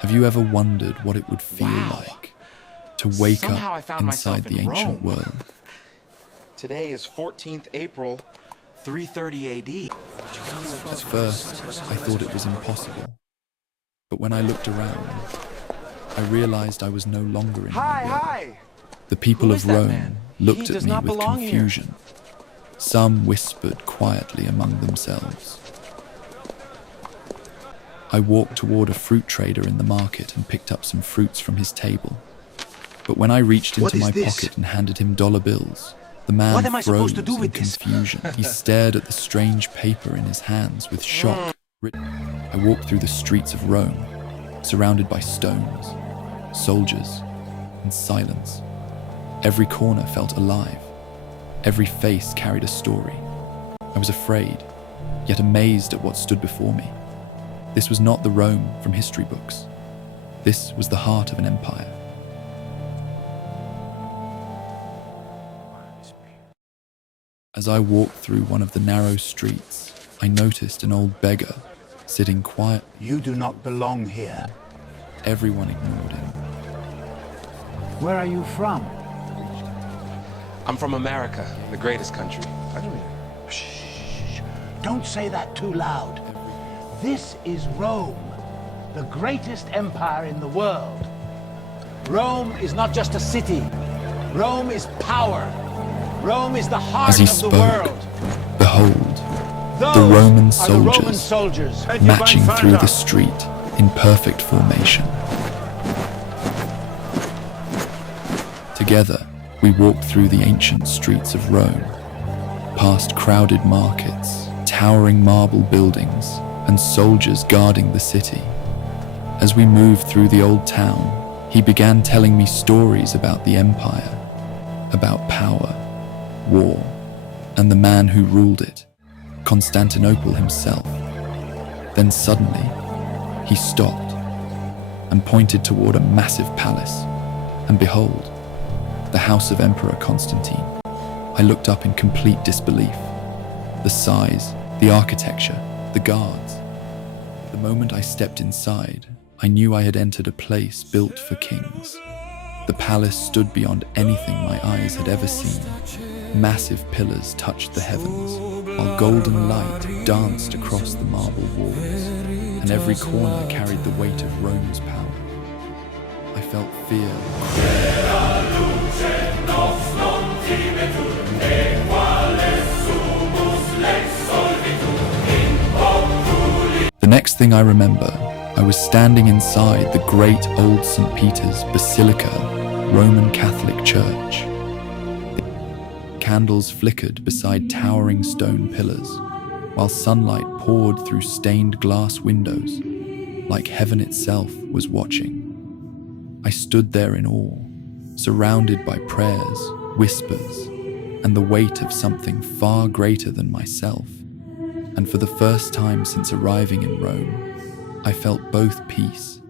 Have you ever wondered what it would feel like to wake Somehow I up found inside myself the in ancient Rome. world? Today is 14th April, 330 AD. At first, I thought it was impossible. But when I looked around, I realized I was no longer in my world. Hi! The people Who of is that Rome man? looked He at does me not with belong here. confusion. Some whispered quietly among themselves. I walked toward a fruit trader in the market and picked up some fruits from his table. But when I reached into my pocket and handed him dollar bills, the man What am I froze supposed to do in with this? confusion. He stared at the strange paper in his hands with shock. I walked through the streets of Rome, surrounded by stones, soldiers, and silence. Every corner felt alive. Every face carried a story. I was afraid, yet amazed at what stood before me. This was not the Rome from history books. This was the heart of an empire. As I walked through one of the narrow streets, I noticed an old beggar sitting quiet. You do not belong here. Everyone ignored him. Where are you from? I'm from America, the greatest country. Shh. Don't say that too loud. This is Rome, the greatest empire in the world. Rome is not just a city. Rome is power. Rome is the heart As he of the spoke, world. behold, Those the Roman are the Roman soldiers soldiers. marching through the street in perfect formation. Together, we walked through the ancient streets of Rome, past crowded markets, towering marble buildings, and soldiers guarding the city. As we moved through the old town, he began telling me stories about the empire, about power, war, and the man who ruled it, Constantinople himself. Then suddenly, he stopped and pointed toward a massive palace, and behold, the house of Emperor Constantine. I looked up in complete disbelief. The size, the architecture, the guards. The moment I stepped inside, I knew I had entered a place built for kings. The palace stood beyond anything my eyes had ever seen. Massive pillars touched the heavens, while golden light danced across the marble walls, and every corner carried the weight of Rome's power. I felt fear. The next thing I remember, I was standing inside the great old St. Peter's Basilica Roman Catholic Church. Candles flickered beside towering stone pillars, while sunlight poured through stained glass windows, like heaven itself was watching. I stood there in awe, surrounded by prayers, whispers, and the weight of something far greater than myself. And for the first time since arriving in Rome, I felt both peace.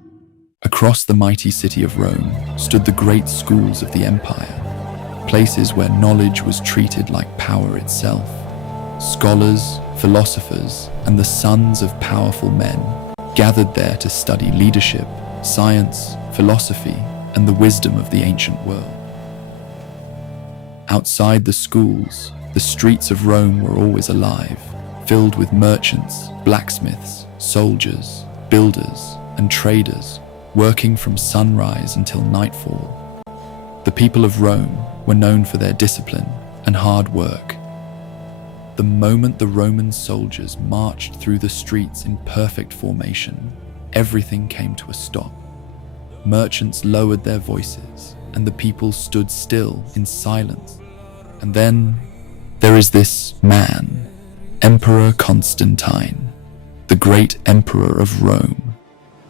Across the mighty city of Rome stood the great schools of the empire, places where knowledge was treated like power itself. Scholars, philosophers, and the sons of powerful men gathered there to study leadership, science, philosophy, and the wisdom of the ancient world. Outside the schools, the streets of Rome were always alive, filled with merchants, blacksmiths, soldiers, builders, and traders, working from sunrise until nightfall. The people of Rome were known for their discipline and hard work. The moment the Roman soldiers marched through the streets in perfect formation, everything came to a stop. Merchants lowered their voices, and the people stood still in silence. And then there is this man, Emperor Constantine, the great emperor of Rome,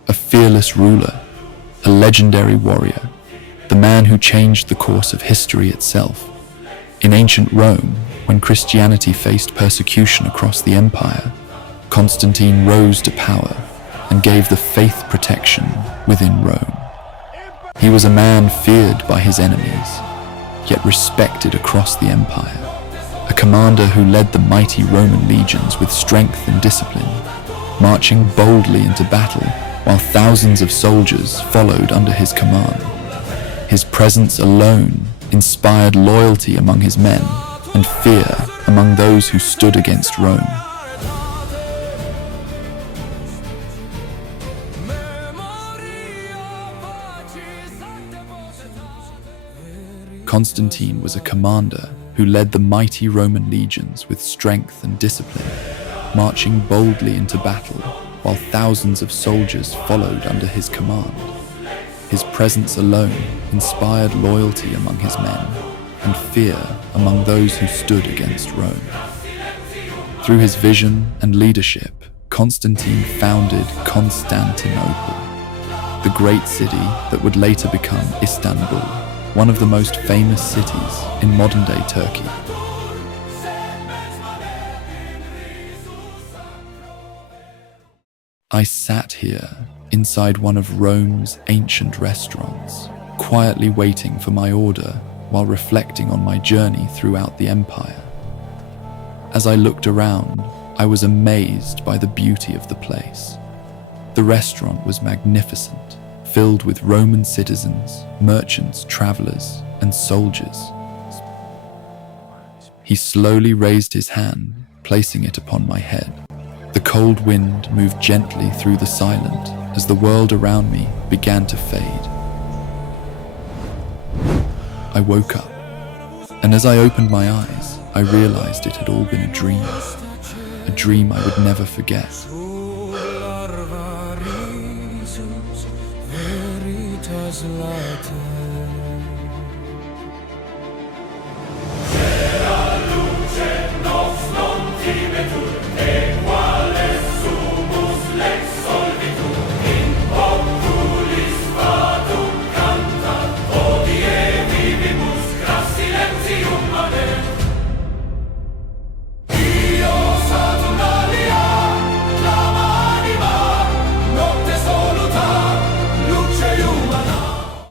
a fearless ruler, a legendary warrior, the man who changed the course of history itself. In ancient Rome, when Christianity faced persecution across the empire, Constantine rose to power and gave the faith protection within Rome. He was a man feared by his enemies, yet respected across the empire, a commander who led the mighty Roman legions with strength and discipline, marching boldly into battle while thousands of soldiers followed under his command. His presence alone inspired loyalty among his men and fear among those who stood against Rome. Constantine was a commander who led the mighty Roman legions with strength and discipline, marching boldly into battle while thousands of soldiers followed under his command. His presence alone inspired loyalty among his men and fear among those who stood against Rome. Through his vision and leadership, Constantine founded Constantinople, the great city that would later become Istanbul, one of the most famous cities in modern-day Turkey. I sat here inside one of Rome's ancient restaurants, quietly waiting for my order while reflecting on my journey throughout the empire. As I looked around, I was amazed by the beauty of the place. The restaurant was magnificent, filled with Roman citizens, merchants, travelers, and soldiers. He slowly raised his hand, placing it upon my head. The cold wind moved gently through the silence as the world around me began to fade. I woke up, and as I opened my eyes, I realized it had all been a dream I would never forget.